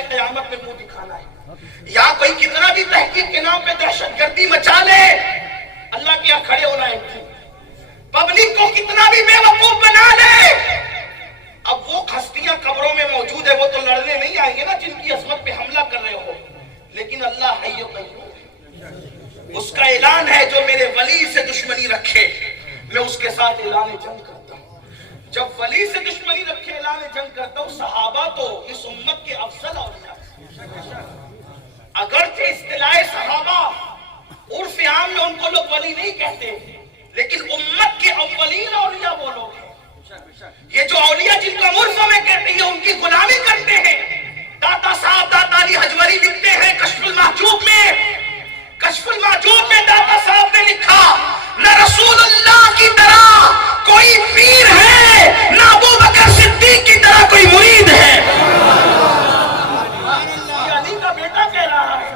کے قیامت میں منہ دکھانا ہے. یا کوئی کتنا بھی تحقیق کے نام پہ دہشت گردی مچا لے, اللہ کے یہاں کھڑے ہونا ہے. پبلک کو کتنا بھی بے وقوف بنا لے, اب وہ ہستیاں قبروں میں موجود ہے, وہ تو لڑنے نہیں آئیں گے نا جن کی عظمت پہ حملہ کر رہے ہو. لیکن اللہ حی و قیوم, اس کا اعلان ہے جو میرے ولی سے دشمنی رکھے میں اس کے ساتھ اعلان جنگ کرتا ہوں. جب ولی سے دشمنی رکھے اعلان جنگ کرتا ہوں. صحابہ تو اس امت کے افضل اولیاء, اگرچہ اصطلاح صحابہ عرف عام میں ان کو لوگ ولی نہیں کہتے, لیکن امت کے اولین اولیاء وہ لوگ ہیں. یہ جو اولیاء جن کا عرف میں کہتے ہیں ان کی غلامی کرتے ہیں. داتا صاحب داتا علی حجوری لکھتے ہیں کشف المحجوب میں, کشف المحجوب میں داتا صاحب نے لکھا نہ رسول اللہ کی طرح کوئی پیر ہے, نہ ابو بکر صدیق کی طرح کوئی مرید ہے. یہ علی کا بیٹا کہہ رہا ہے,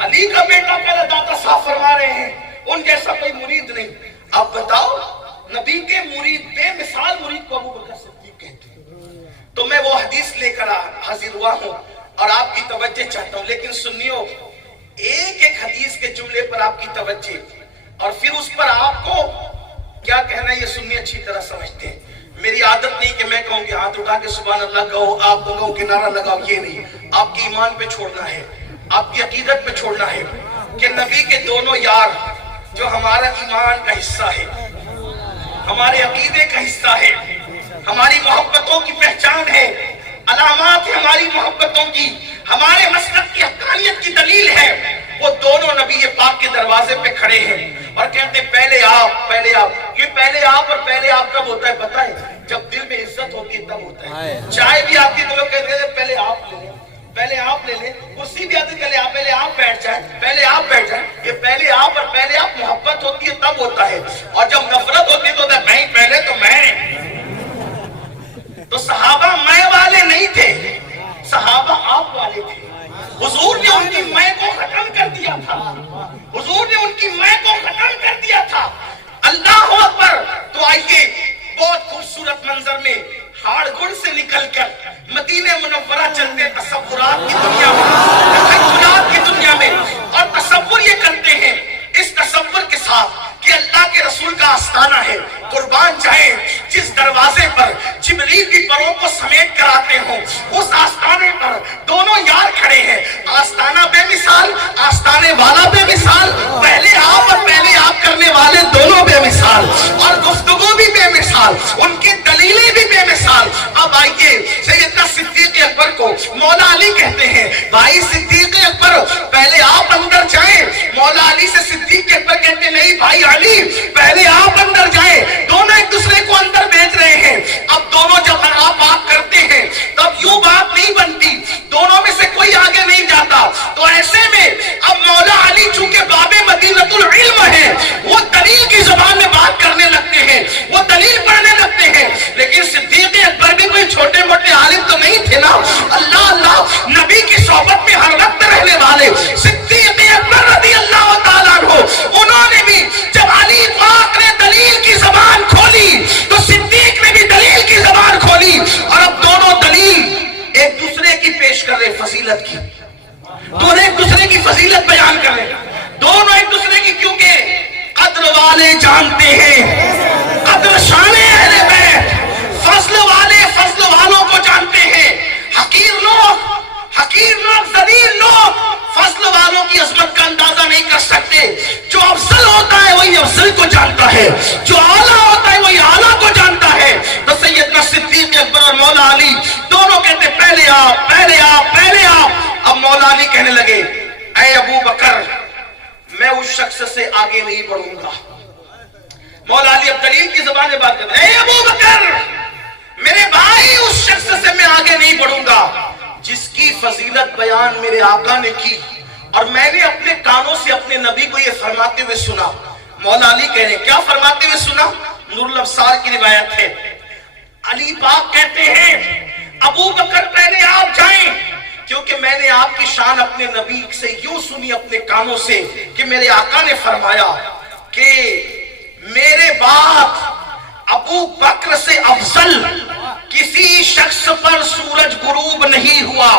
علی کا بیٹا کہہ رہا, داتا صاحب فرما رہے ہیں ان جیسا کوئی مرید نہیں. اب بتاؤ, نبی کے مرید, بے مثال مرید کو ابو بکر صدیق کہتے ہیں. تو میں وہ حدیث لے کر حاضر ہوا ہوں اور آپ کی توجہ چاہتا ہوں. لیکن سنیو, ایک ایک حدیث کے جملے پر آپ کی توجہ, اور پھر اس پر آپ کو کیا کہنا ہے یہ سنی اچھی طرح سمجھتے ہیں. میری عادت نہیں کہ میں کہوں کہ ہاتھ اٹھا کے سبحان اللہ کہو, آپ کو کہوں کہ نعرہ لگاؤ, یہ نہیں. آپ کی ایمان پہ چھوڑنا ہے, آپ کی عقیدت پہ چھوڑنا ہے کہ نبی کے دونوں یار جو ہمارا ایمان کا حصہ ہے, ہمارے عقیدے کا حصہ ہے, ہماری محبتوں کی پہچان ہے, علامات ہے ہماری محبتوں کی, ہمارے مسلک کی حقانیت کی دلیل ہے, وہ دونوں نبی پاک کے دروازے پہ کھڑے ہیں اور کہتے ہیں پہلے آپ, پہلے آپ. یہ پہلے آپ اور پہلے آپ کب ہوتا ہے پتہ ہے؟ جب دل میں عزت ہوتی ہے تب ہوتا ہے. چائے بھی آتی تو لوگ کہتے ہیں پہلے آپ لے لیں, پہلے آپ لے لیں. کرسی بھی آتی پہلے آپ بیٹھ جائیں, پہلے آپ بیٹھ جائیں. یہ پہلے آپ اور پہلے آپ محبت ہوتی ہے تب ہوتا ہے, اور جب نفرت ہوتی ہے تو میں پہلے تو میں. تو صحابہ میں والے نہیں تھے, صحابہ آپ والے تھے. حضور نے ان کی میں کو ختم کر دیا تھا, حضور نے ان کی میں کو ختم کر دیا تھا. اللہ اکبر. تو آئیے بہت خوبصورت منظر میں ہاڑ گڑ سے نکل کر مدینہ منورہ چلتے تصورات کی دنیا میں, تخیلات کی دنیا میں, اور تصور یہ کرتے ہیں اس تصور کے ساتھ کہ اللہ کے رسول کا آستانہ ہے. قربان جائیں جس دروازے پر جبریل کی پروں کو سمیٹ کر آتے ہوں, اس آستانے پر دونوں یار کھڑے ہیں. آستانہ بے مثال, آستانے والا بے مثال, پہلے آپ اور پہلے آپ کرنے والے دونوں بے مثال, اور گفتگو بھی بے مثال, ان کی دلیلیں بھی بے مثال. اب آئیے سیدنا صدیق اکبر کو مولا علی کہتے ہیں. بھائی صدیق اکبر پہلے آپ اندر جائیں, مولا علی سے صدیق اکبر کہتے نہیں بھائی علی پہلے آپ اندر جائیں. دونوں ایک دوسرے کو اندر بیچ رہے ہیں. اب دونوں جب آپ بات کرتے ہیں تب یوں بات نہیں بنتی, دونوں میں سے کوئی آگے نہیں جاتا. تو ایسے میں اب مولا علی چونکہ باب مدینۃ العلم ہے, وہ دلیل کی زبان میں بات کرنے لگتے ہیں, وہ دلیل پڑھنے لگتے ہیں. لیکن صدیق اکبر بھی کوئی چھوٹے موٹے عالم تو نہیں تھے نا. اللہ اللہ, نبی کی صحبت میں ہر وقت رہنے والے صدیق اکبر رضی اللہ تعالیٰ عنہ, انہوں نے بھی جب علی پاک نے دلیل کی زبان کھولی تو صدیق نے بھی دلیل کی زبان کھولی, اور اب دونوں دلیل ایک دوسرے کی پیش کر رہے فضیلت کی, دونوں ایک دوسرے کی فضیلت بیان کر رہے, دونوں ایک دوسرے کی, کیونکہ قدر والے جانتے ہیں قدر شان اہل بیت, فضل والے فضل والوں کو جانتے ہیں. حقیر لوگ ذلیل لوگ فضل والوں کی عظمت کا اندازہ نہیں کر سکتے. جو افضل ہوتا ہے وہی افضل کو جانتا ہے, جو اعلیٰ ہوتا ہے وہی اعلیٰ کو جانتا ہے. تو سیدنا صدیق اکبر اور مولا علی دونوں کہتے پہلے آپ, پہلے آپ, پہلے آپ. اب مولا علی کہنے لگے اے ابو بکر میں اس شخص سے آگے نہیں بڑھوں گا. مولا علی اب دلیل کی زبان میں بات کرتے ہیں, اے ابو بکر میرے بھائی اس شخص سے میں آگے نہیں بڑھوں گا جس کی فضیلت بیان میرے آقا نے کی, اور میں نے اپنے کانوں سے اپنے نبی کو یہ فرماتے ہوئے سنا. مولا علی کہہ رہے ہیں کیا فرماتے ہوئے سنا؟ نور الابصار کی روایت ہے. علی پاک کہتے ہیں ابو بکر پہلے آپ جائیں, کیونکہ میں نے آپ کی شان اپنے نبی سے یوں سنی اپنے کانوں سے کہ میرے آقا نے فرمایا کہ میرے بعد ابو بکر سے افضل کسی شخص پر سورج غروب نہیں ہوا.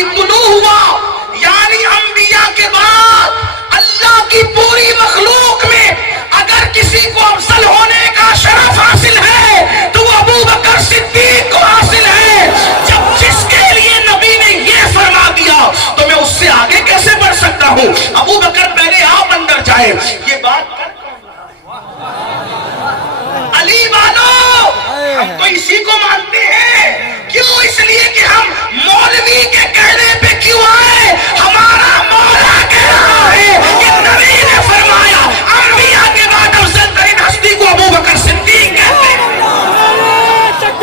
علی طلوع ہوا، یعنی انبیاء کے بعد اللہ کی پوری مخلوق میں اگر کسی کو افضل ہونے کا شرف حاصل ہے تو وہ ابو بکر صدیق کو حاصل ہے۔ جب جس کے لیے نبی نے یہ فرما دیا تو میں اس سے آگے کیسے بڑھ سکتا ہوں؟ ابو بکر پہلے آپ اندر جائیں۔ یہ بات کر علی والو، ہم تو اسی کو مانتے ہیں۔ کیوں؟ اس لیے کہ ہم مولوی کے کہنے پہ کیوں آئے؟ ہمارا مولا کہہ رہا ہے کہ نبی نے فرمایا انبیاء کے بعد افضل ترین ہستی کو ابو بکر صدیق کہتے ہیں۔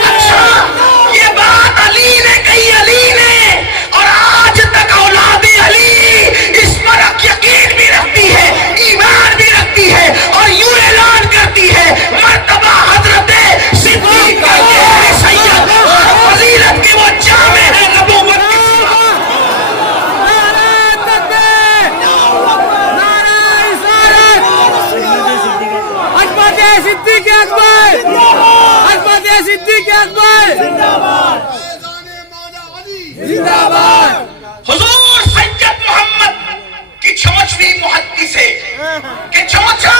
اچھا، یہ بات علی نے کہی، علی نے، اور آج تک اولاد علی اس پر یقین بھی رکھتی ہے، ایمان بھی رکھتی ہے، اور یوں اعلان کرتی ہے مرتبہ حضرت صدیق کا یہ ہے سید، فضیلت کے وہ جامع ہے نبوت کے سوا۔ صدیق اکبر، حضرت صدیق اکبر زندہ باد۔ حضور سید محمد کی چونچویں محدث ہے کہ چونچا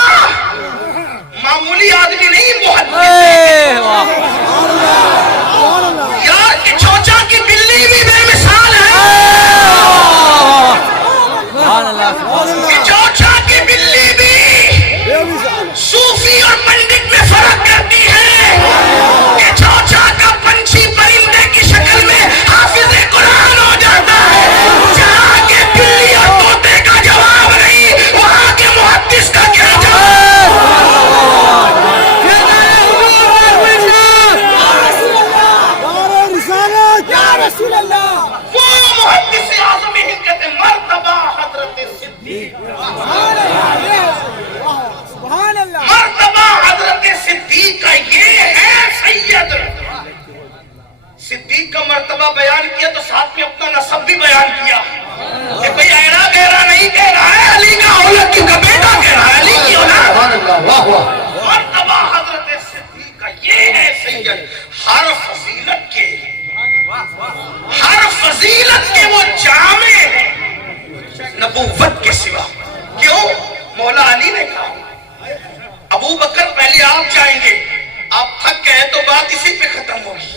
معمولی آدمی نہیں، محدث یار کہ چونچا کی بلی بھی بے مثال ہے، کہ چونچا کی بلی بھی صوفی اور پنڈت میں فرق کرتی ہے، کہ چونچا کا پنچھی پرندے کی شکل میں حافظ قرآن ہو جاتا ہے، جہاں کے بلی اور طوطے کا جواب نہیں، وہاں کے محدث کا کیا جواب؟ وہ محدث اعظم ہند کہتے ہیں مرتبہ حضرت صدیق، مرتبہ حضرت صدیق کا یہ ہے سید۔ صدیق کا مرتبہ بیان کیا تو ساتھ میں اپنا نسب بھی بیان کیا کہ کوئی ایرا گہرا نہیں کہہ رہا ہے، علی کا اولاد کی کا بیٹا کہہ رہا ہے، علی کی اولاد۔ مرتبہ حضرت صدیق کا یہ ہے سید، ہر فضیلت کے وہ جامع ہے نبوت کے سوا۔ کیوں؟ مولا علی نے کہا ابو بکر پہلے آپ جائیں گے، آپ تھک گئے تو بات اسی پہ ختم ہوگی،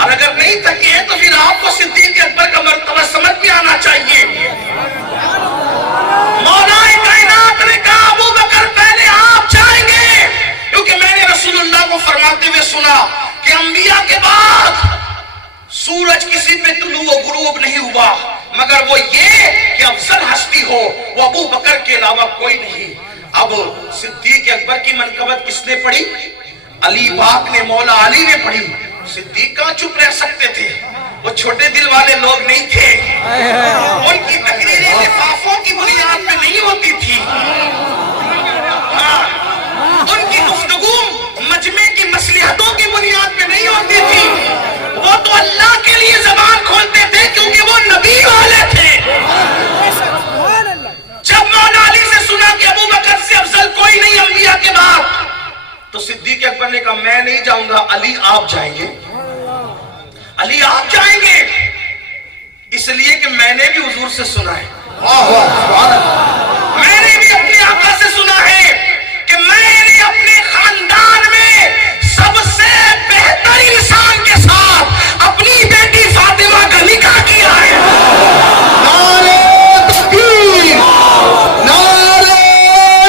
اور اگر نہیں تھکے ہیں تو پھر آپ کو صدیق اکبر کا مرتبہ سمجھ میں آنا چاہیے۔ مولا کائنات نے کہا ابو بکر پہلے آپ جائیں گے، کیونکہ میں نے رسول اللہ کو فرماتے ہوئے سنا کہ انبیاء کے بعد سورج کسی پہ طلوع و غروب نہیں ہوا مگر وہ یہ کہ افضل ہستی ہو وہ ابو بکر کے علاوہ کوئی نہیں۔ اب صدیق اکبر کی منقبت کس نے پڑھی؟ علی پاک نے، مولا علی نے پڑھی۔ صدیق کہاں چپ رہ سکتے تھے؟ وہ چھوٹے دل والے لوگ نہیں تھے، ان کی تقریریں لفافوں کی بنیاد پہ نہیں ہوتی تھی، ان کی گفتگو مجمع کی مصلحتوں کی بنیاد پہ نہیں ہوتی تھی، وہ تو اللہ کے لیے زبان کھولتے تھے کیونکہ وہ نبی والے تھے۔ جب مولا علی سے سنا کہ ابو بکر سے افضل کوئی نہیں انبیاء کے بعد تو صدیق اکبر نے کہا میں نہیں جاؤں گا، علی آپ جائیں گے، علی آپ جائیں گے، اس لیے کہ میں نے بھی حضور سے سنا ہے، میں نے بھی اپنے آقا سے سنا ہے کہ میں نے اپنے خاندان میں سب سے بہتر انسان کے ساتھ اپنی بیٹی فاطمہ کا نکاح کیا ہے۔ نعرہ تکبیر، نعرہ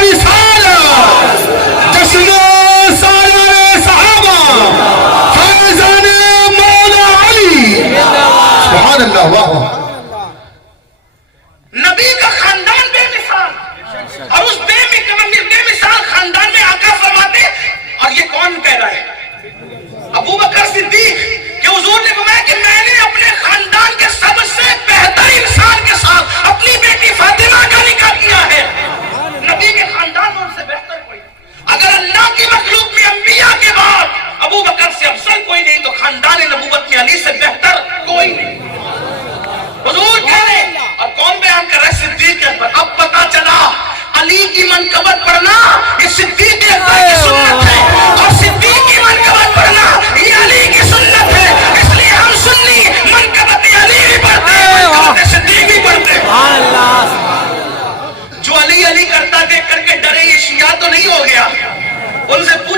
رسالت، جشن سالار صحابہ، فیضان مولا علی، سبحان اللہ، واہ نبی کا خاندان بے مثال، اور اس بے مثال خاندان میں آقا فرماتے، اور یہ کون کہہ رہا ہے؟ ابو بکر صدیق، کہ حضور نے فرمایا کہ میں نے اپنے خاندان کے سب سے بہتر انسان کے ساتھ اپنی بیٹی فاطمہ کا نکاح کیا ہے۔ نبی کے خاندان میں ان سے بہتر کوئی، اگر اللہ کی مخلوق میں انبیاء کے بعد ابو بکر سے افضل کوئی نہیں تو خاندان نبوت میں علی سے بہتر کوئی نہیں۔ حضور کہہ رہے، اور کون بیان کر رہا ہے؟ صدیق اکبر۔ اب پتا چلا علی کی منقبت پڑھنا یہ صدیق اکبر کی سنت ہے، اور صدیق کی منقبت پڑھنا یہ علی کی سنت ہے، اس لیے ہم سنی منقبت علی بھی پڑھتے ہیں۔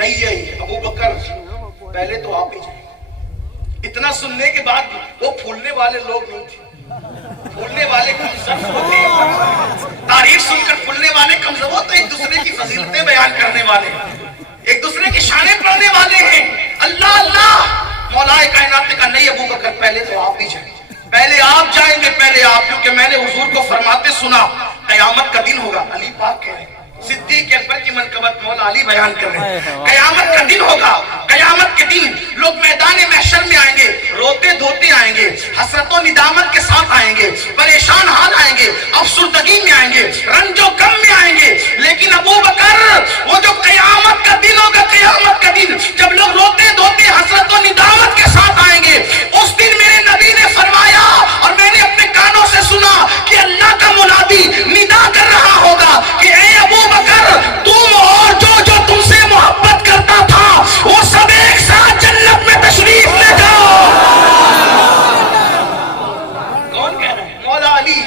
نہیں ہے ابو بکر پہلے تو آپ ہی جائیں. اتنا سننے کے بعد وہ پھولنے والے لوگ نہیں تھے. پھولنے والے کمزور ہوتے ہیں, تاریخ سن کر پھولنے والے کمزور ہوتے ہیں, ایک دوسرے کی فضیلتیں بیان کرنے والے, ایک دوسرے کی شانیں پڑھنے والے ہیں. اللہ اللہ مولا کائنات کا نہیں ابو بکر پہلے تو آپ ہی جائیں, پہلے آپ جائیں گے, پہلے آپ, کیونکہ میں نے حضور کو فرماتے سنا قیامت کا دن ہوگا. علی پاک کہہ رہے ہیں, صدیق اکبر کی منقبت مولا علی بیان کر رہے ہیں, قیامت کا دن ہوگا. قیامت کے دن لوگ میدان محشر میں آئیں گے, روتے دھوتے آئیں گے, حسرت و ندامت کے ساتھ آئیں گے, پریشان حال آئیں گے, افسردگی میں آئیں گے, رنج و غم میں آئیں گے. لیکن ابو بکر وہ جو قیامت کا دن ہوگا, قیامت کا دن جب لوگ روتے دھوتے حسرت و ندامت کے ساتھ آئیں گے, اس دن میرے نبی نے فرمایا اور میں نے اپنے کانوں سے سنا کہ اللہ کا منادی ندا کر رہا ہوگا کہ اے ابو بکر, تم اور جو تم سے محبت کرتا تھا وہ سب ایک ساتھ جنت میں تشریف لے جاؤ. کون کہہ رہے ہیں؟ مولا علی.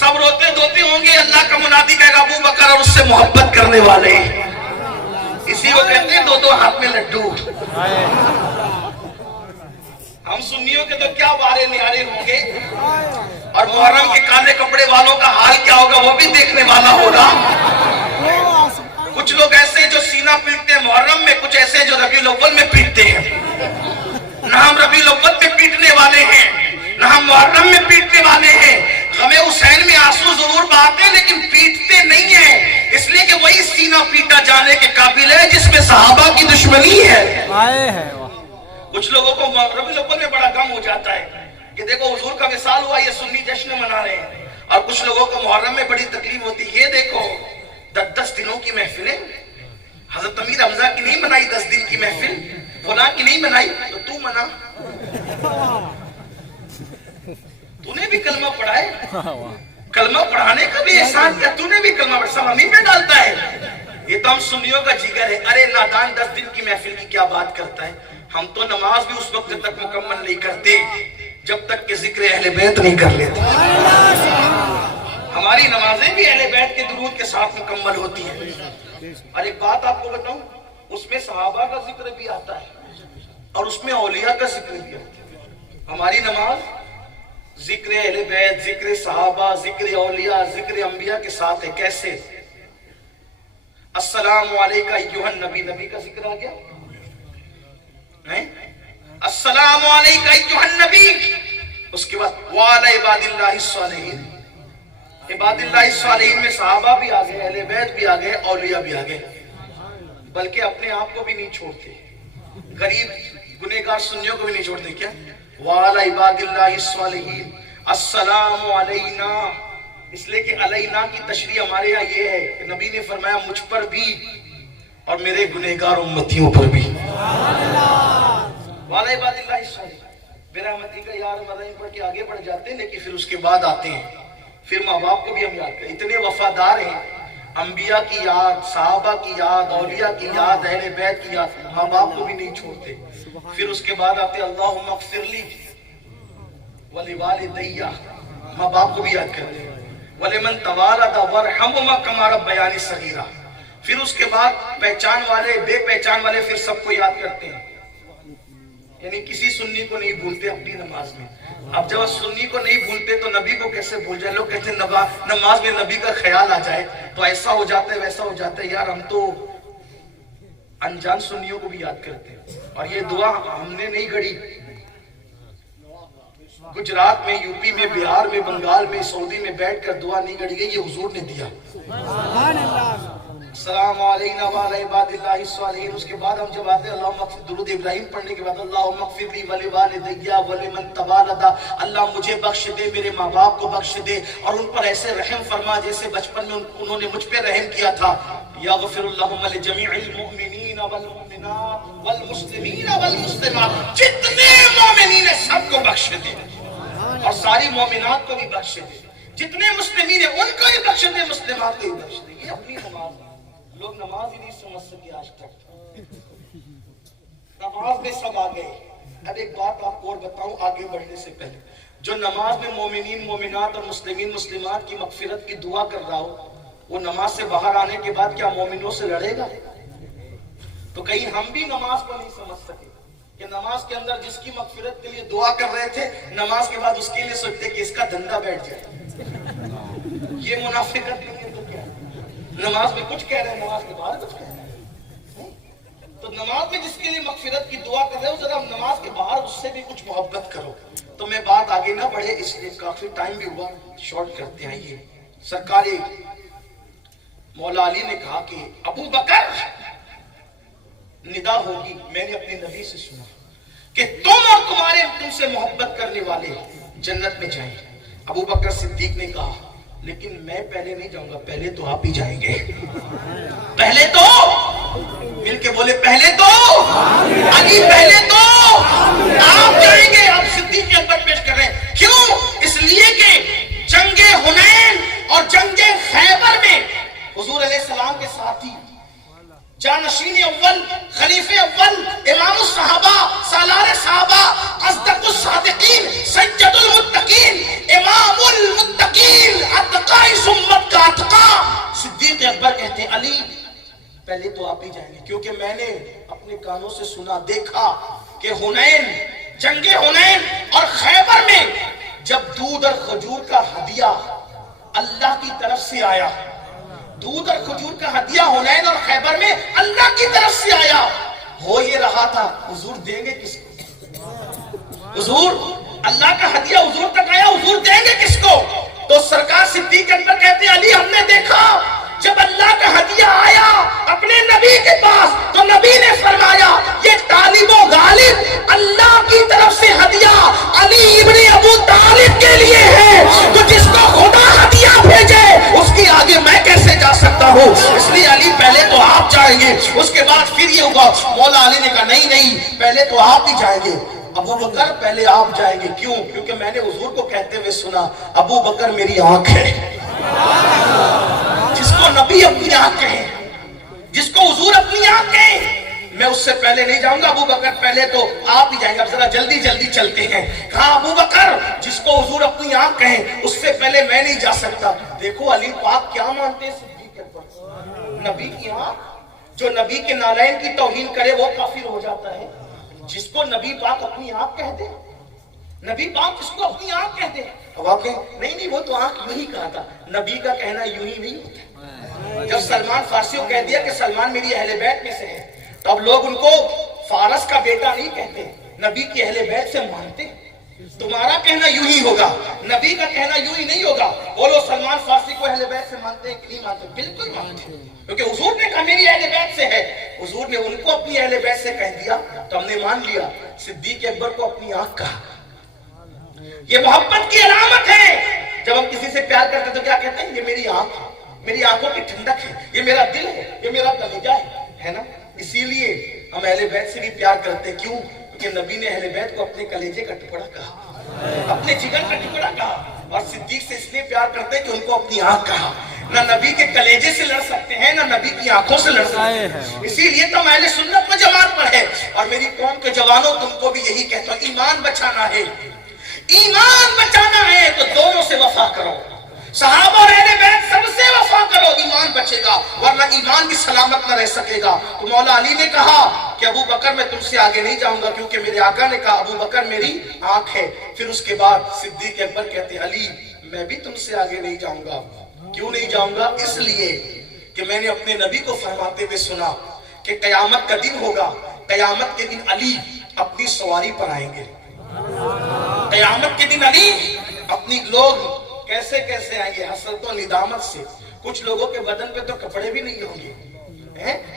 سب روتے دھوتے ہوں گے, اللہ کا منادی کہے گا ابو بکر اور اس سے محبت کرنے والے. اسی کو کہتے ہیں دو دو ہاتھ میں لڈو. ہم سنیوں کے تو کیا بارے نیارے ہوں گے, اور محرم کے کالے کپڑے والوں کا حال کیا ہوگا وہ بھی دیکھنے والا ہوگا. کچھ لوگ ایسے جو سینہ پیٹتے ہیں محرم میں, کچھ ایسے جو ربیع الاول میں پیٹتے ہیں. نہ ہم ربیع الاول میں پیٹنے والے ہیں, نہ ہم محرم میں پیٹنے والے ہیں. غم حسین میں آنسو ضرور بہاتے ہیں لیکن پیٹتے نہیں ہیں, اس لیے کہ وہی سینہ پیٹا جانے کے قابل ہے جس میں صحابہ کی دشمنی ہے. کچھ لوگوں کو ربیع الاول میں بڑا غم ہو جاتا ہے کہ دیکھو حضور کا وصال ہوا, یہ سنی جشن منا رہے ہیں, اور کچھ لوگوں کو محرم میں بڑی تکلیف ہوتی ہے. یہ دیکھو 10 دنوں کی محفلیں, حضرت امیر حمزہ کی نہیں منائی 10 دن کی محفل, فلاں کی نہیں منائی تو تو منا. تو نے بھی کلمہ پڑھا ہے, کلمہ پڑھانے کا بھی احسان کیا, تو نے بھی کلمہ پڑھا, سب ہمیں میں ڈالتا ہے. یہ تو ہم سنیوں کا جگر ہے. ارے نادان 10 دن کی محفل کی کیا بات کرتا ہے. ہم تو نماز بھی اس وقت تک مکمل نہیں کرتے جب تک کہ ذکر اہل بیت نہیں کر لیتے. ہماری نمازیں بھی اہل بیت کے درود کے ساتھ مکمل ہوتی ہیں. اور ایک بات آپ کو بتاؤں, اس میں صحابہ کا ذکر بھی آتا ہے اور اس میں اولیاء کا ذکر بھی آتا ہے. ہماری نماز ذکر اہل بیت, ذکر صحابہ, ذکر اولیاء, ذکر انبیاء کے ساتھ ہے. کیسے؟ السلام علیکہ ایھا النبی, نبی کا ذکر آ گیا. السلام علیکہ ایھا النبی, اس کے بعد وعلی عباد اللہ الصالحین. عباد اللہ الصالحین میں صحابہ بھی آ گئے, اہل بیت بھی آ گئے, اولیاء بھی آ گئے. بلکہ اپنے آپ کو بھی نہیں چھوڑتے, غریب گنہگار سنیوں کو بھی نہیں چھوڑتے. کیا وعلی عباد اللہ الصالحین السلام علینا, اس لیے کہ علینا کی تشریح ہمارے یہاں یہ ہے کہ نبی نے فرمایا مجھ پر بھی اور میرے گنہگار امتیوں پر بھی. وعلی عباد اللہ الصالحین برحمتی کا یا ارحم پڑھ کے آگے بڑھ جاتے ہیں, لیکن پھر اس کے بعد آتے ہیں پھر ماں باپ کو بھی ہم یاد کریں. اتنے وفادار ہیں, انبیاء کی یاد, صحابہ کی یاد, اولیاء کی یاد, اہل بیت کی یاد, ماں باپ کو بھی نہیں چھوڑتے. پھر اس کے بعد آتے اللہم اغفر لی ولوالدی, ماں باپ کو بھی یاد کرتے ہیں. ولمن توالد وارحمہما کما ربیانی صغیرا. پھر اس کے بعد پہچان والے, بے پہچان والے, پھر سب کو یاد کرتے ہیں. یعنی کسی سنی کو نہیں بھولتے اپنی نماز میں. اب جب سنی کو نہیں بھولتے تو نبی کو کیسے بھول جائے. لوگ کہتے ہیں نماز میں نبی کا خیال آ جائے تو ایسا ہو جاتا ہے ویسا ہو جاتا ہے. یار ہم تو انجان سنیوں کو بھی یاد کرتے ہیں, اور یہ دعا ہم نے نہیں گھڑی. گجرات میں, یو پی میں, بہار میں, بنگال میں, سعودی میں بیٹھ کر دعا نہیں گھڑی گئی, یہ حضور نے دیا. السلام علینا وعلی عباد اللہ الصالحین. اس کے بعد ہم جب آتے ہیں اللہم اغفر, درود ابراہیم پڑھنے کے بعد اللہم اغفر لی ولوالدی ولمن تولد, اللہ مجھے بخش دے, میرے ماں باپ کو بخش دے, اور ان پر ایسے رحم فرما جیسے بچپن میں انہوں نے مجھ پہ رحم کیا تھا. یغفر اللہم لجمیع المؤمنین والمؤمنات والمسلمین والمسلمات, جتنے مومنین ہیں سب کو بخش دے, اور ساری مومنات کو بھی بخش دے. جتنے مسلمین ہیں ان کو بھی بخش دے, مسلمات کو بھی بخش دے. یہ اپنی نماز ہے. لوگ نماز ہی نہیں سمجھ سکے آج تک. نماز میں سب آ گئے. اب ایک بات آپ کو اور بتاؤں آگے بڑھنے سے پہلے, جو نماز میں مومنین مومنات اور مسلمین مسلمات کی مغفرت کی دعا کر رہا ہو, وہ نماز سے باہر آنے کے بعد کیا مومنوں سے لڑے گا؟ تو کہیں ہم بھی نماز کو نہیں سمجھ سکے کہ نماز کے اندر جس کی مغفرت کے لیے دعا کر رہے تھے، نماز کے بعد اس کے لیے سوچتے کہ اس کا دھندا بیٹھ جائے. یہ منافقت نہیں ہے تو کیا؟ نماز میں کچھ کہہ رہے ہیں، نماز کے بعد کچھ کہہ رہے ہیں. تو نماز میں جس کے لیے مغفرت کی دعا کر رہے ہو، ذرا نماز کے باہر اس سے بھی کچھ محبت کرو. تو میں بات آگے نہ بڑھے، اس لیے کافی ٹائم بھی ہوا، شارٹ کرتے ہیں. یہ سرکار مولا علی نے کہا کہ ابو بکر ندا ہوگی، میں نے اپنے نبی سے سنا کہ تم اور تم سے محبت کرنے والے جنت میں جائیں. ابو بکر صدیق نے کہا لیکن میں پہلے نہیں جاؤں گا، پہلے تو آپ ہی جائیں گے. پہلے تو مل کے بولے، پہلے تو علی، پہلے تو آپ جائیں گے. آپ صدیق اکبر پیش کر رہے ہیں. کیوں؟ اس لیے کہ جنگ حنین اور جنگ خیبر میں حضور علیہ السلام کے ساتھی، جانشین اول، خلیفہ اول، امام الصحابہ، سالار صحابہ، اصدق الصادقین، سید المتقین، امام المتقین، اتقاء امت کا اتقاء صدیق اکبر کہتے ہیں علی پہلے تو آپ ہی جائیں گے، کیونکہ میں نے اپنے کانوں سے سنا، دیکھا کہ حنین، جنگ حنین اور خیبر میں جب دودھ اور کھجور کا ہدیہ اللہ کی طرف سے آیا، دودھ اور کھجور کا ہدیہ حنین اور خیبر میں اللہ کی طرف سے آیا، ہو یہ رہا تھا حضور دیں گے کس کو؟ حضور اللہ کا ہدیہ حضور تک آیا، حضور دیں گے کس کو؟ تو سرکار صدیق اکبر کہتے ہیں علی ہم نے دیکھا جب اللہ کا ہدیہ آیا اپنے نبی کے پاس تو نبی نے فرمایا یہ طالب و غالب اللہ کی طرف سے ہدیہ علی ابن ابو طالب کے لیے ہے، تو جس کو خدا ہدیہ بھیجے اس کی آگے میں کیسے جا سکتا ہوں؟ اس لیے علی پہلے تو آپ جائیں گے. اس کے بعد پھر یہ ہوگا. مولا علی نے کہا نہیں پہلے تو آپ ہی جائیں گے. ابو بکر پہلے آپ جائیں گے. کیوں؟ کیونکہ میں نے حضور کو کہتے ہوئے سنا ابو بکر میری آنکھ ہے. جس کو نبی اپنی آنکھ کہیں، جس کو حضور اپنی آنکھ کہیں، میں اس سے پہلے نہیں جاؤں گا. ابو بکر پہلے تو آپ ہی جائیں گے. اب ذرا جلدی چلتے ہیں. کہا ابو بکر جس کو حضور اپنی آنکھ کہیں اس سے پہلے میں نہیں جا سکتا. دیکھو علی پاک کیا مانتے ہیں صدیق اکبر، نبی کی آنکھ. جو نبی کے نالین کی توہین کرے وہ کافر ہو جاتا ہے. جس کو نبی پاک اپنی آنکھ کہہ دے، نبی پاک جس کو اپنی آنکھ کہہ دے. اب آپ کہیں نہیں وہ تو آنکھ یوں ہی کہا تھا. نبی کا کہنا یوں ہی نہیں ہوتا. جب سلمان فارسی کو کہہ دیا کہ سلمان میری اہل بیت میں سے ہے، تو اب لوگ ان کو فارس کا بیٹا نہیں کہتے، نبی کی اہل بیت سے مانتے. تمہارا کہنا یوں ہی ہوگا، نبی کا کہنا یوں ہی نہیں ہوگا. بولو سلمان فارسی کو اہل بیت سے مانتے ہیں کہ نہیں مانتے؟ بالکل مانتے، کیونکہ حضور نے کہا میری اہل بیت سے ہے. حضور نے ان کو اپنی اہل بیت سے کہہ دیا تو ہم نے مان لیا. صدیق اکبر کو اپنی آنکھ کہا. یہ محبت کی علامت ہے. جب ہم کسی سے پیار کرتے تو کیا کہتے ہیں؟ یہ میری آنکھ ہے، میری آنکھوں کی ٹھنڈک ہے، یہ میرا دل ہے، یہ میرا کلیجہ ہے نا. اسی لیے ہم اہل بیت سے بھی پیار کرتے ہیں. کیوں؟ کیونکہ نبی نے اہل بیت کو اپنے کلیجے کا ٹکڑا کہا، اپنے جگر کا ٹکڑا کہا. اور صدیق سے اس لیے پیار کرتے ہیں کہ ان کو اپنی آنکھ کہا. نہ نبی کے کلیجے سے لڑ سکتے ہیں، نہ نبی کی آنکھوں سے لڑ سکتے ہیں. اسی لیے تو اہل سنت میں جماعت پر ہے. اور میری قوم کے جوانوں تم کو بھی یہی کہتا ہوں، ایمان بچانا ہے، ایمان بچانا ہے تو دونوں سے وفا کرو. صحابہ اور اہل بیت سب سے وفا کرو، ایمان بچے گا، ورنہ ایمان بھی سلامت نہ رہ سکے گا. تو مولا علی نے کہا کہ ابو بکر میں تم سے آگے نہیں جاؤں گا، کیونکہ میرے آقا نے کہا ابو بکر میری آنکھ ہے. پھر اس کے بعد صدیق اکبر کہتے علی میں بھی تم سے آگے نہیں جاؤں گا. کیوں نہیں جاؤں گا؟ اس لیے کہ میں نے اپنے نبی کو فرماتے ہوئے سنا کہ قیامت کا دن ہوگا، قیامت کے دن علی اپنی سواری پر آئیں گے. قیامت کے دن علی اپنی، لوگ کیسے آئیں گے؟ حسرت و ندامت سے. کچھ لوگوں کے بدن پہ تو کپڑے بھی نہیں ہوں گے،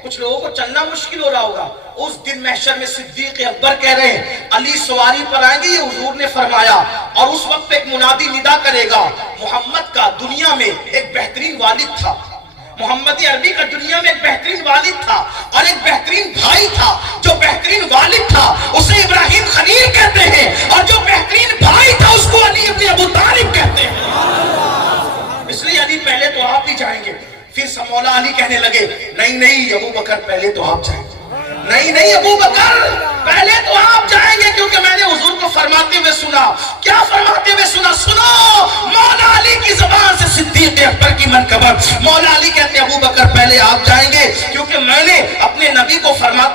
کچھ لوگوں کو چلنا مشکل ہو رہا ہوگا. اس دن محشر میں صدیق اکبر کہہ رہے ہیں علی سواری پر آئیں گے، یہ حضور نے فرمایا. اور اس وقت ایک منادی ندا کرے گا محمد کا دنیا میں ایک بہترین والد تھا، محمد عربی کا دنیا میں ایک بہترین والد تھا اور ایک بہترین بھائی تھا. جو بہترین والد تھا اسے ابراہیم خلیل کہتے ہیں، اور جو بہترین بھائی تھا اس کو علی ابن ابو طالب کہتے ہیں. اس لیے علی پہلے تو آپ ہی جائیں گے. پھر مولا علی کہنے لگے نہیں ابو بکر پہلے تو آپ جائیں گے. نہیں ابو بکر پہلے تو آپ جائیں گے، کیونکہ میں نے حضور کو فرماتے ہوئے سنا. کیا فرماتے ہوئے سنا؟ سنو مولا علی کی زبان سے صدیق اکبر کی منقبت. مولا علی کہتے ہیں ابو بکر پہلے آپ جائیں گے، کیونکہ میں نے اپنے نبی کو فرماتے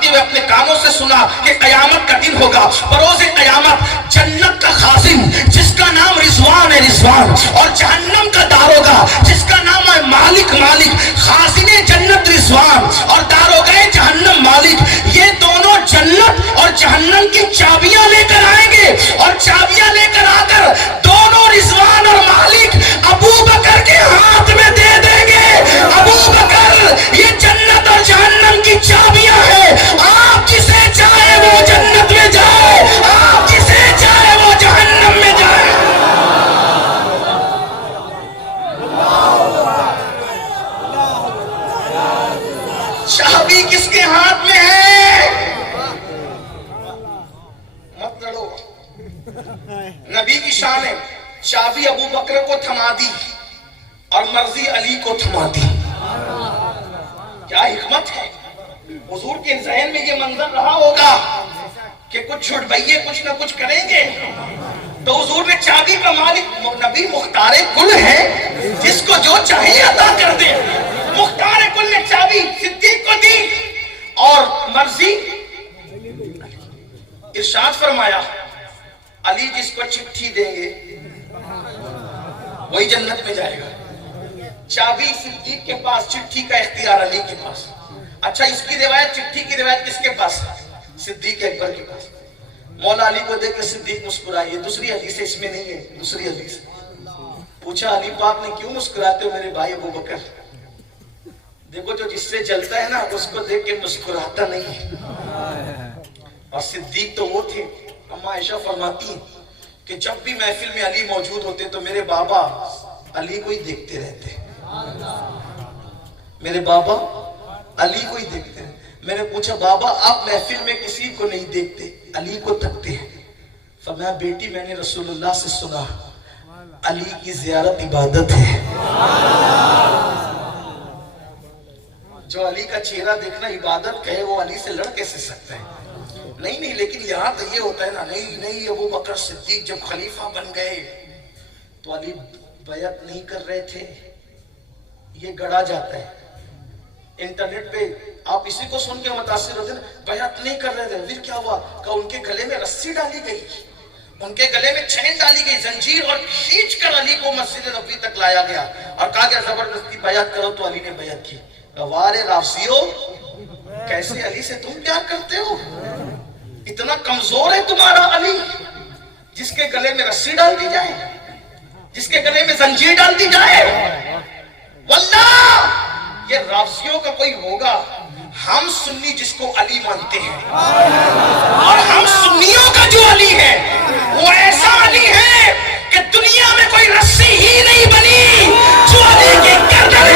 سنا کہ قیامت کا دن ہوگا، بروز قیامت جنت کا خازن جس کا نام رضوان ہے رضوان، اور جہنم کا داروغہ جس کا نام ہے مالک مالک، خازن جنت رضوان اور داروغہ جہنم مالک، یہ دونوں جنت اور جہنم کی چابیاں لے کر آئیں گے، اور چابیاں لے کر آ کر دونوں رضوان اور مالک ابو بکر کے ہاتھ میں دے دیں گے۔ ابو بکر یہ جنت اور جہنم کی چابیاں ہیں، آپ جسے چاہے وہ جنت میں جائے، آپ جسے چاہے وہ جہنم میں جائے۔ چابی کس کے ہاتھ میں ہے؟ مت لڑو، نبی کی شان ہے، چابی ابو بکر کو تھما دی اور مرضی علی کو تھما دی۔ کیا حکمت ہے؟ حضور کے ذہن میں یہ منظر رہا ہوگا کہ کچھ چھڑبئیے کچھ نہ کچھ کریں گے، تو حضور نے چابی کا مالک، نبی مختار کل ہے جس کو جو چاہیے عطا کر دے، مختار کل نے چابی صدیق کو دی اور مرضی ارشاد فرمایا علی جس کو چٹھی دیں گے وہی جنت میں جائے گا۔ چابی صدیق کے پاس، چٹھی کا اختیار علی کے پاس۔ اچھا اس کی روایت، چٹھی کی روایت کس کے پاس؟ صدیق اکبر کے پاس۔ مولا علی کو دیکھ کے صدیق مسکرائے، دوسری حدیث اس میں نہیں ہے، دوسری حدیث۔ پوچھا علی پاک نے کیوں مسکراتے ہو میرے بھائی ابو بکر؟ دیکھو جو جس سے جلتا ہے نا اس کو دیکھ کے مسکراتا نہیں ہے۔ اور صدیق تو وہ تھے، اما عائشہ فرماتی ہیں کہ جب بھی محفل میں علی موجود ہوتے تو میرے بابا علی کو ہی دیکھتے رہتے، میرے بابا علی کو ہی دیکھتے ہیں۔ میں نے پوچھا بابا آپ محفل میں کسی کو نہیں دیکھتے، علی کو تکتے ہیں؟ فرمایا بیٹی میں نے رسول اللہ سے سنا علی کی زیارت عبادت ہے۔ جو علی کا چہرہ دیکھنا عبادت کہے وہ علی سے لڑ کیسے سکتا ہے؟ نہیں لیکن یہاں تو یہ ہوتا ہے نا، نہیں ابو بکر صدیق جب خلیفہ بن گئے تو علی بیعت نہیں کر رہے تھے، یہ گڑا جاتا ہے۔ انٹرنیٹ پہ آپ اسی کو سن کے متاثر ہوتے ہیں، بیعت نہیں کر رہے تھے، پھر کیا ہوا کہ ان کے گلے میں رسی ڈالی گئی، ان کے گلے میں چین ڈالی گئی زنجیر، اور کھینچ کر علی کو مسجد نبوی تک لایا گیا اور کہا کہ زبردستی بیعت کرو، تو علی نے بیعت کی۔ وارے رافضیو کیسے علی سے تم پیار کرتے ہو؟ اتنا کمزور ہے تمہارا علی جس کے گلے میں رسی ڈال دی جائے، جس کے گلے میں زنجیر ڈال دی جائے؟ واللہ یہ رافضیوں کا کوئی ہوگا، ہم سنی جس کو علی مانتے ہیں، اور ہم سنیوں کا جو علی ہے وہ ایسا علی ہے کہ دنیا میں کوئی رسی ہی نہیں بنی جو علی کی گردن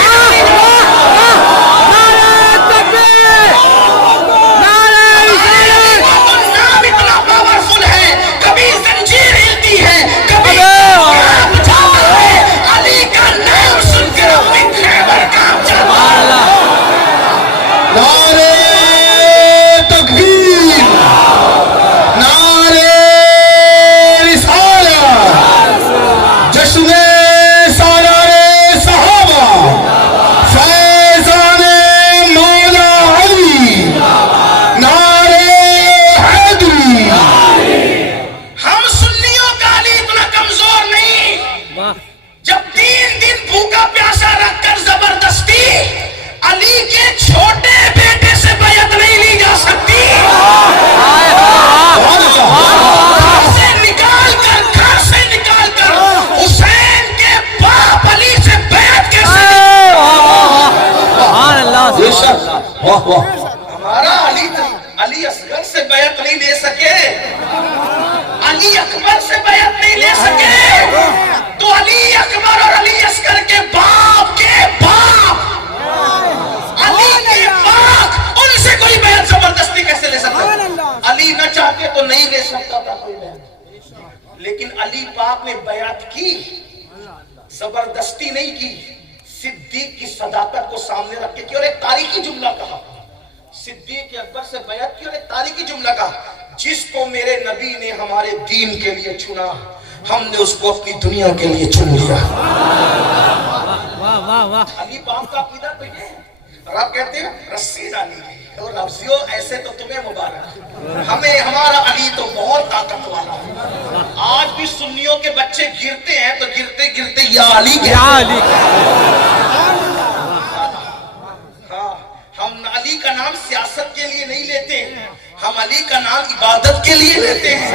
ہمارا علی اصغر سے بیعت نہیں لے سکے، علی اکبر سے بیعت نہیں لے سکے، تو علی اکبر اور علی اصغر کے باپ کے باپ علی کے باپ، ان سے کوئی بیعت زبردستی کیسے لے سکتا؟ علی نہ چاہتے تو نہیں لے سکتا تھا کوئی بیعت، لیکن علی پاک نے بیعت کی، زبردستی نہیں کی، صدیق کی صداقت کو سامنے رکھ کے کی، اور ایک تاریخی جملہ کہا، صدیق اکبر سے بیعت کی اور ایک تاریخی جملہ کہا، جس کو میرے نبی نے ہمارے دین کے لیے چنا ہم نے اس کو اپنی دنیا کے لیے چن لیا۔ علی پاک کا عقیدہ تو یہ ہے، اور آپ کہتے ہیں رسی ڈالی گئی، تو لفظیوں ایسے تو تمہیں مبارک، ہمیں ہمارا علی تو بہت طاقت والا ہے۔ آج بھی سنیوں کے بچے گرتے ہیں تو گرتے گرتے یا علی کہتے ہیں۔ ہاں، ہم علی کا نام سیاست کے لیے نہیں لیتے، ہم علی کا نام عبادت کے لیے لیتے ہیں۔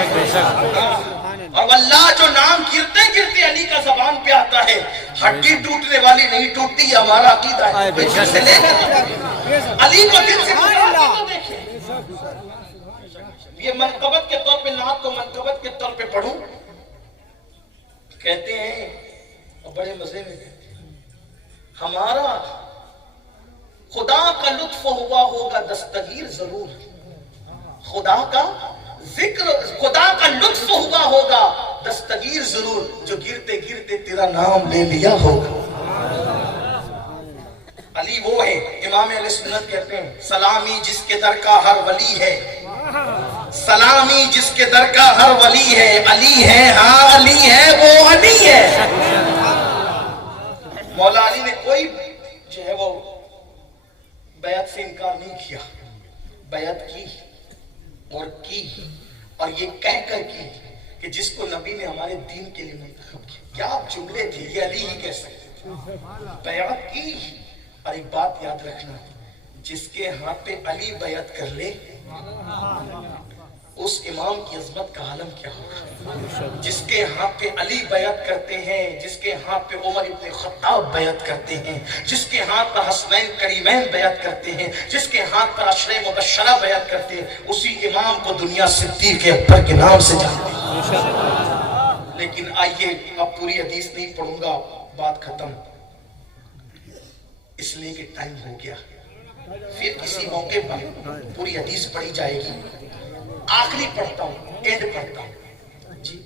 اور واللہ جو نام گرتے گرتے علی کا زبان پہ آتا ہے، ہڈی ٹوٹنے والی نہیں ٹوٹتی، یہ ہمارا عقیدہ ہے۔ دل سے لے کر علی کو دل سے تو دیکھیں۔ یہ منقبت کے طور پہ، نعت کو منقبت کے طور پہ پڑھوں، کہتے ہیں اور بڑے مزے میں کہتے ہیں، ہمارا خدا کا لطف ہوا ہوگا دستگیر ضرور، خدا کا ذکر، خدا کا لطف ہوا ہوگا دستگیر ضرور، جو گرتے گرتے تیرا نام لے لیا ہوگا۔ علی وہ ہے، امام اہل سنت کہتے ہیں، سلامی جس کے در کا ہر ولی ہے، سلامی جس کے در کا ہر ولی ہے، علی ہے، ہاں علی ہے، وہ علی ہے۔ مولا علی نے کوئی جو ہے وہ بیعت سے انکار نہیں کیا، بیعت کی اور یہ کہہ کر کی کہ جس کو نبی نے ہمارے دین کے لیے منتخب کیا۔ کیا جملے تھے، یہ علی ہی کہہ سکتے تھے۔ بیعت کی، اور ایک بات یاد رکھنا، جس کے ہاتھ پہ علی بیعت کر لے اس امام کی عظمت کا عالم کیا ہوگا۔ جس کے ہاتھ پہ علی بیعت کرتے ہیں، جس کے ہاتھ پہ عمر ابن خطاب بیعت کرتے ہیں، جس کے ہاتھ پر حسنین کریمین بیعت کرتے ہیں، جس کے ہاتھ پر عشرہ مبشرہ بیعت کرتے ہیں، اسی امام کو دنیا صدیق اکبر کے نام سے جانتے ہیں۔ لیکن آئیے، اب پوری حدیث نہیں پڑھوں گا، بات ختم، اس لیے کہ ٹائم ہو گیا، پھر کسی موقع پر پوری حدیث پڑھی جائے گی۔ آخری پڑھتا ہوں، اینڈ پڑھتا ہوں جی۔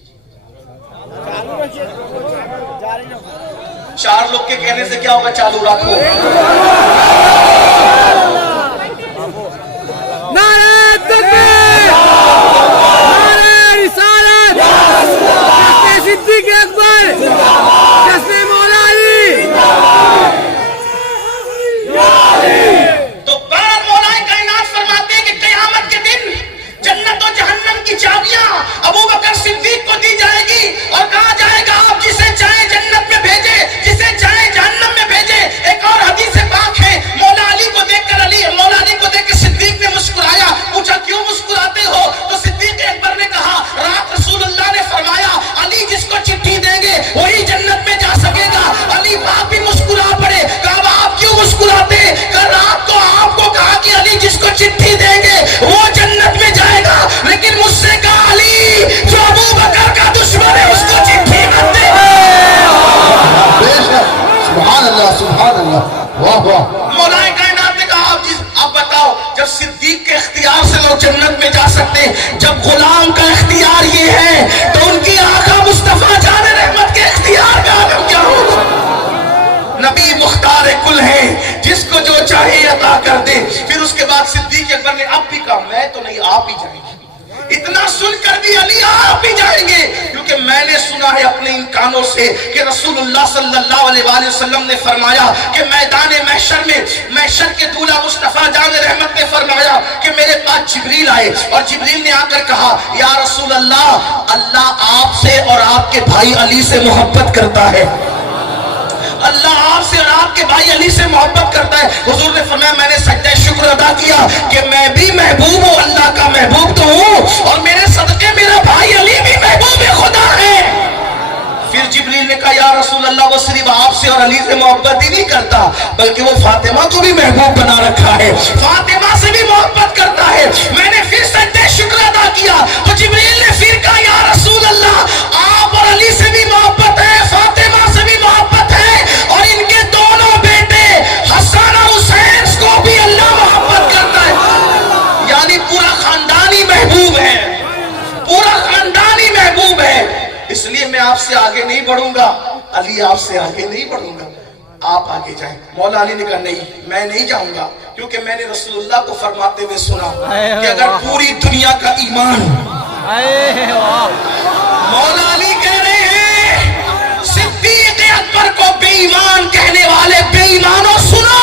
4 لوگ کے کہنے سے کیا ہوگا؟ چالو رکھو۔ نعرہ تکبیر، نعرہ رسالت، جشن صدیق اکبر، جشن مولا علی۔ تو بعد مولا کائنات فرماتے ہیں کہ قیامت کے دن جنت و جہنم کی چابیاں ابو بکر صدیق کو دی جائے گی اور کہا جائے گا آپ جسے چاہیں جنت میں بھیجے، جسے چاہیں جہنم میں بھیجے۔ ایک اور حدیث پاک ہے، مولا علی کو دیکھ کر صدیق نے مسکرایا، پوچھا کیوں مسکراتے ہو؟ تو صدیق اکبر نے کہا رات رسول اللہ نے فرمایا علی جس کو چٹھی دیں گے وہی جنت میں جا سکے گا۔ علی باپ بھی مسکرا پڑے، کہا آپ کیوں مسکراتے؟ کہ رات کو آپ کو کہا کہ علی جس کو چٹھی دیں گے وہ جنت میں جائے گا، لیکن مجھ سے کہا علی جو ابو بکر کا دشمن ہے اس کو چٹھی مت دے۔ سبحان اللہ، سبحان اللہ، واہ واہ۔ مولا کائنات نے کہا آپ بتاؤ، جب صدیق کے اختیار سے لوگ جنت میں جا سکتے ہیں، جب غلام کا اختیار یہ ہے تو ان کی آقا مصطفیٰ جان رحمت کے اختیار کا عالم کیا ہوگا؟ نبی مختار کل ہے، جس کو جو چاہے عطا کر دے۔ پھر اس کے بعد صدیق اکبر نے اب بھی کہا میں تو نہیں، آپ ہی جائیں گے۔ اتنا سن کر بھی علی آپ بھی جائیں گے، کیونکہ میں نے سنا ہے اپنے ان کانوں سے کہ رسول اللہ صلی اللہ علیہ وآلہ وسلم نے فرمایا کہ میدان محشر میں، محشر کے دولہ مصطفیٰ جان رحمت نے فرمایا کہ میرے پاس جبریل آئے اور جبریل نے آ کر کہا یا رسول اللہ، اللہ آپ سے اور آپ کے بھائی علی سے محبت کرتا ہے، اللہ آپ سے اور آپ کے بھائی علی سے محبت کرتا ہے۔ حضور نے فرمایا میں نے سجدہ شکر ادا کیا کہ میں بھی محبوب ہوں، اللہ کا محبوب تو ہوں، اور میرے صدقے میرا بھائی علی بھی محبوب خدا ہے۔ پھر جبریل نے کہا یا رسول اللہ وہ صرف آپ سے اور علی سے محبت ہی نہیں کرتا بلکہ وہ فاطمہ کو بھی محبوب بنا رکھا ہے، فاطمہ سے بھی محبت کرتا ہے۔ میں نے پھر سجدہ شکر ادا کیا تو جبریل نے پھر کہا یا رسول اللہ آپ اور علی سے بھی محبت ہے، فاطمہ سے بھی محبت ہے، اور ان کے دونوں بیٹے حسن اور حسین کو بھی اللہ محبت کرتا ہے۔ یعنی پورا خاندان ہی محبوب ہے، پورا خاندان ہی محبوب ہے۔ اس لیے میں آپ سے آگے نہیں بڑھوں گا، علی آپ سے آگے نہیں بڑھوں گا، آپ آگے جائیں۔ مولا علی نے کہا نہیں میں نہیں جاؤں گا، کیونکہ میں نے رسول اللہ کو فرماتے ہوئے سنا کہ اگر پوری دنیا کا ایمان، مولا علی کہہ رہے ہیں صدیق اکبر کو بے ایمان کہنے والے بے ایمانوں سنو،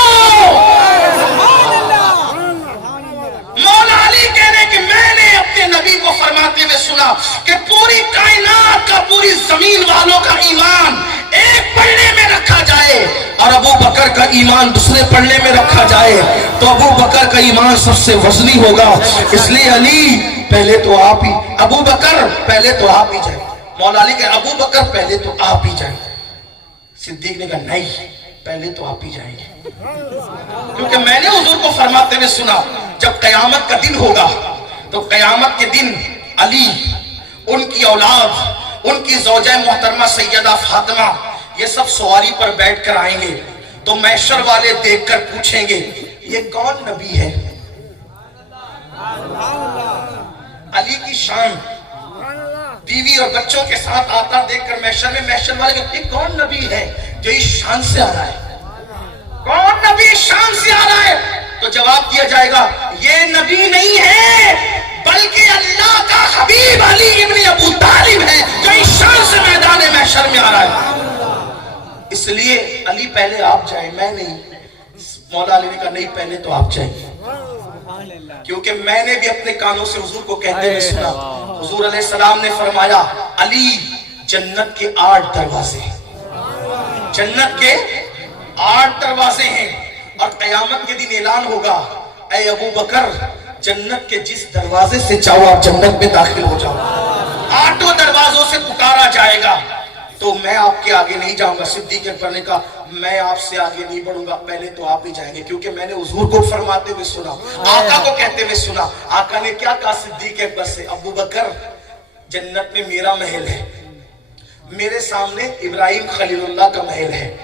ہوگا کہ پوری کائنات کا، پوری زمین والوں کا ایمان ایک پلڑے میں رکھا جائے اور ابو بکر کا ایمان دوسرے پلڑے میں رکھا جائے تو ابو بکر کا ایمان سب سے وزنی ہوگا. اس لیے علی پہلے تو آپ ہی، ابو بکر پہلے تو آپ ہی جائیں. مولا علی کہ ابو بکر پہلے تو آپ ہی جائیں. صدیق نے کہا نہیں، پہلے تو آپ ہی جائیں گے، کیونکہ میں نے حضور کو فرماتے ہوئے سنا جب قیامت کا دن ہوگا تو قیامت کے دن علی، ان کی اولاد، ان کی زوجہ محترمہ سیدہ فاطمہ یہ سب سواری پر بیٹھ کر آئیں گے تو محشر والے دیکھ کر پوچھیں گے یہ کون نبی ہے؟ علی کی شان بیوی اور بچوں کے ساتھ آتا دیکھ کر محشر میں، محشر والے کہ یہ کون نبی ہے جو اس شان سے آ رہا ہے؟ کون نبی اس شان سے آ رہا ہے؟ تو جواب دیا جائے گا یہ نبی نہیں ہے بلکہ اللہ کا حبیب علی ابن ابو طالب ہے جو اس شان سے میدان محشر میں آ رہا ہے. اس لیے علی پہلے آپ جائیں، میں نہیں. مولا علی نے کہا نہیں، پہلے تو آپ جائیں، کیونکہ میں نے بھی اپنے کانوں سے حضور کو کہتے ہوئے سنا. حضور علیہ السلام نے فرمایا علی جنت کے 8 دروازے ہیں، جنت کے 8 دروازے ہیں اور قیامت کے دن اعلان ہوگا اے ابو بکر جنت کے جس دروازے سے چاہو آپ جنت میں داخل ہو جاؤ. 8 دروازوں سے پکارا جائے گا تو میں آپ کے آگے نہیں جاؤں گا. صدیق اکبر نے کہا میں آپ سے آگے نہیں بڑھوں گا، پہلے تو آپ ہی جائیں گے، کیونکہ میں نے حضور کو فرماتے ہوئے سنا، آقا کو کہتے ہوئے سنا. آقا نے کیا کہا صدیق اکبر سے؟ ابو بکر جنت میں میرا محل ہے، میرے سامنے ابراہیم خلیل اللہ کا محل ہے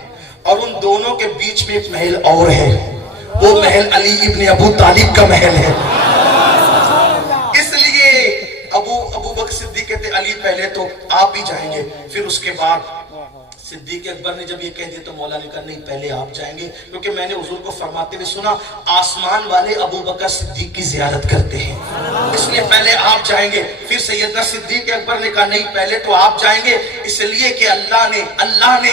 اور ان دونوں کے بیچ میں ایک محل اور ہے، وہ محل علی ابن ابو طالب کا محل ہے. اس لیے ابو بکر صدیق کہتے علی پہلے تو آپ ہی جائیں گے. پھر اس کے بعد صدیق اکبر نے جب یہ کہہ دیا تو مولا نے کہا نہیں، پہلے آپ جائیں گے، کیونکہ میں نے حضور کو فرماتے ہوئے سنا آسمان والے ابو بکر صدیق کی زیارت کرتے ہیں، اس لیے پہلے آپ جائیں گے. پھر سیدنا صدیق اکبر نے کہا نہیں، پہلے تو آپ جائیں گے، اس لیے کہ اللہ نے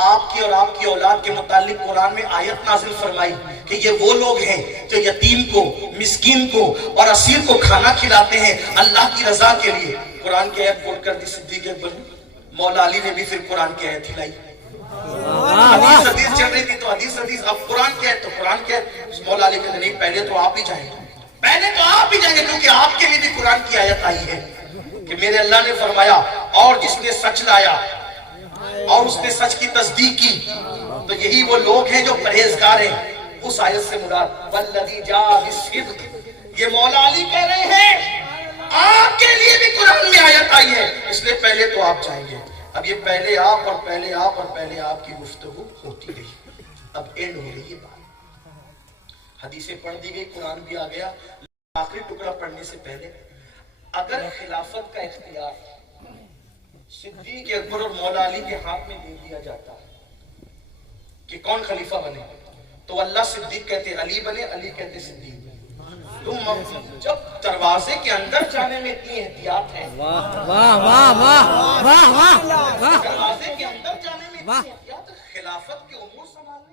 آپ کی اور آپ کی اولاد کے متعلق قرآن میں آیت نازل فرمائی کہ یہ وہ لوگ ہیں جو یتیم کو، مسکین کو اور اسیر کو کھانا کھلاتے ہیں اللہ کی رضا کے لیے. قرآن کی آیت کوٹ کر دی صدیق اکبر نے. مولا علی نے بھی پھر قرآن کی آیت ہلائی. حدیث چل رہی تھی تو حدیث، اب قرآن کی آیت تو قرآن کی آیت. مولا علی کہتے نہیں، پہلے تو آپ ہی جائیں گے، پہلے تو آپ ہی جائیں گے، کیونکہ آپ کے لیے بھی قرآن کی آیت آئی ہے کہ میرے اللہ نے فرمایا اور جس نے سچ لایا اور اس نے سچ کی تصدیق کی تو یہی وہ لوگ ہیں جو پرہیزگار ہیں. اس آیت سے مراد والذی جاء بالصدق، یہ مولا علی کہہ رہے ہیں آپ کے لیے بھی قرآن میں آیت آئی ہے، اس لیے پہلے تو آپ جائیں گے. اب یہ پہلے آپ اور پہلے آپ اور پہلے آپ کی گفتگو ہوتی رہی. اب اینڈ ہو رہی ہے بات، حدیثیں پڑھ دی گئی، قرآن بھی آ گیا. آخری ٹکڑا پڑھنے سے پہلے اگر خلافت کا اختیار صدیق اکبر اور مولا علی کے ہاتھ میں دے دیا جاتا کہ کون خلیفہ بنے تو اللہ صدیق کہتے علی بنے، علی کہتے صدیق بنے. تم جب دروازے کے اندر جانے میں اتنی احتیاط ہے، دروازے کے اندر جانے میں اتنی احتیاط، خلافت کے امور سنبھالنے